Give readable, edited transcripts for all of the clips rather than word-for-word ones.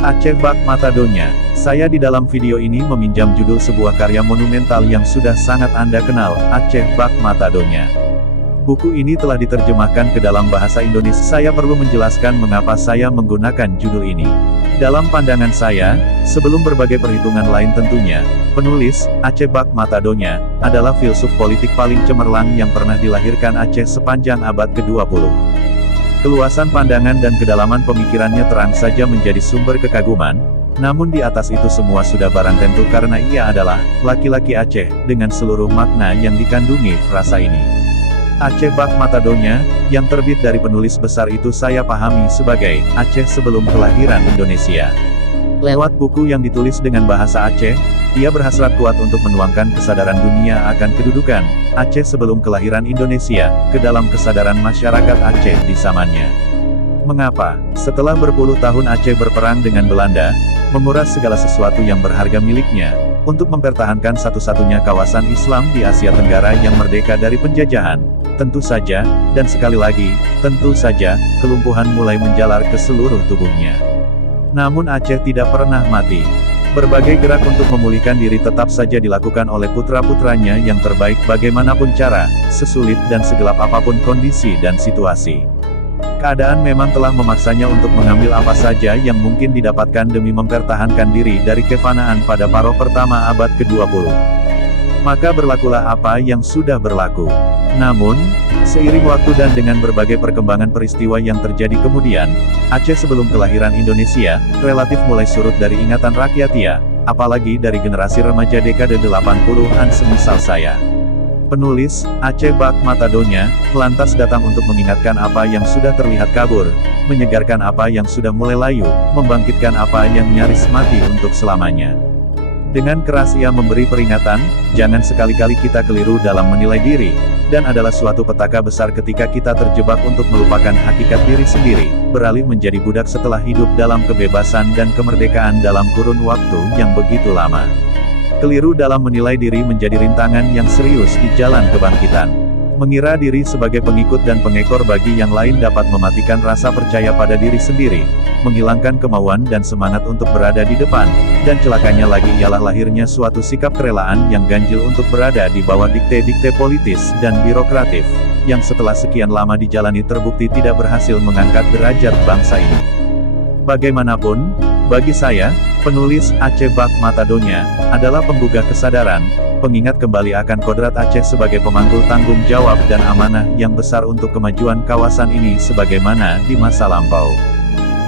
Aceh Bak Matadonya. Saya di dalam video ini meminjam judul sebuah karya monumental yang sudah sangat Anda kenal, Aceh Bak Matadonya. Buku ini telah diterjemahkan ke dalam bahasa Indonesia. Saya perlu menjelaskan mengapa saya menggunakan judul ini. Dalam pandangan saya, sebelum berbagai perhitungan lain tentunya, penulis, Aceh Bak Matadonya, adalah filsuf politik paling cemerlang yang pernah dilahirkan Aceh sepanjang abad ke-20. Keluasan pandangan dan kedalaman pemikirannya terang saja menjadi sumber kekaguman, namun di atas itu semua sudah barang tentu karena ia adalah laki-laki Aceh, dengan seluruh makna yang dikandungi frasa ini. Aceh Bak Matadonya, yang terbit dari penulis besar itu saya pahami sebagai Aceh sebelum kelahiran Indonesia. Lewat buku yang ditulis dengan bahasa Aceh, ia berhasrat kuat untuk menuangkan kesadaran dunia akan kedudukan Aceh sebelum kelahiran Indonesia, ke dalam kesadaran masyarakat Aceh di zamannya. Mengapa? Setelah berpuluh tahun Aceh berperang dengan Belanda, menguras segala sesuatu yang berharga miliknya, untuk mempertahankan satu-satunya kawasan Islam di Asia Tenggara yang merdeka dari penjajahan, tentu saja, dan sekali lagi, tentu saja, kelumpuhan mulai menjalar ke seluruh tubuhnya. Namun Aceh tidak pernah mati. Berbagai gerak untuk memulihkan diri tetap saja dilakukan oleh putra-putranya yang terbaik bagaimanapun cara, sesulit dan segelap apapun kondisi dan situasi. Keadaan memang telah memaksanya untuk mengambil apa saja yang mungkin didapatkan demi mempertahankan diri dari kefanaan pada paruh pertama abad ke-20. Maka berlakulah apa yang sudah berlaku. Namun, seiring waktu dan dengan berbagai perkembangan peristiwa yang terjadi kemudian, Aceh sebelum kelahiran Indonesia, relatif mulai surut dari ingatan rakyatnya, apalagi dari generasi remaja dekade 80-an semisal saya. Penulis, Aceh Bak Matadonya, lantas datang untuk mengingatkan apa yang sudah terlihat kabur, menyegarkan apa yang sudah mulai layu, membangkitkan apa yang nyaris mati untuk selamanya. Dengan keras ia memberi peringatan, jangan sekali-kali kita keliru dalam menilai diri, dan adalah suatu petaka besar ketika kita terjebak untuk melupakan hakikat diri sendiri, beralih menjadi budak setelah hidup dalam kebebasan dan kemerdekaan dalam kurun waktu yang begitu lama. Keliru dalam menilai diri menjadi rintangan yang serius di jalan kebangkitan. Mengira diri sebagai pengikut dan pengekor bagi yang lain dapat mematikan rasa percaya pada diri sendiri, menghilangkan kemauan dan semangat untuk berada di depan, dan celakanya lagi ialah lahirnya suatu sikap kerelaan yang ganjil untuk berada di bawah dikte-dikte politis dan birokratif, yang setelah sekian lama dijalani terbukti tidak berhasil mengangkat derajat bangsa ini. Bagaimanapun, bagi saya, penulis Aceh Bak Matadonya, adalah penggugah kesadaran, pengingat kembali akan kodrat Aceh sebagai pemanggul tanggung jawab dan amanah yang besar untuk kemajuan kawasan ini sebagaimana di masa lampau.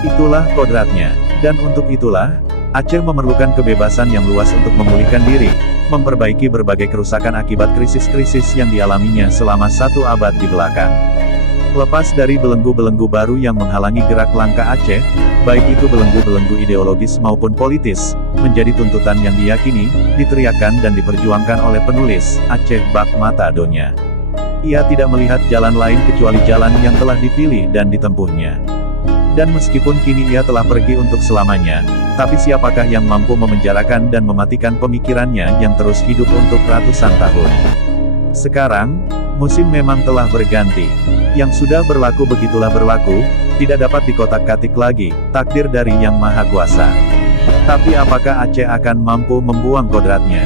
Itulah kodratnya, dan untuk itulah, Aceh memerlukan kebebasan yang luas untuk memulihkan diri, memperbaiki berbagai kerusakan akibat krisis-krisis yang dialaminya selama satu abad di belakang. Lepas dari belenggu-belenggu baru yang menghalangi gerak langkah Aceh, baik itu belenggu-belenggu ideologis maupun politis, menjadi tuntutan yang diyakini, diteriakkan dan diperjuangkan oleh penulis, Aceh Bak Matadonya. Ia tidak melihat jalan lain kecuali jalan yang telah dipilih dan ditempuhnya. Dan meskipun kini ia telah pergi untuk selamanya, tapi siapakah yang mampu memenjarakan dan mematikan pemikirannya yang terus hidup untuk ratusan tahun? Sekarang, musim memang telah berganti. Yang sudah berlaku begitulah berlaku, tidak dapat dikotak-katik lagi, takdir dari Yang Maha Kuasa. Tapi apakah Aceh akan mampu membuang kodratnya?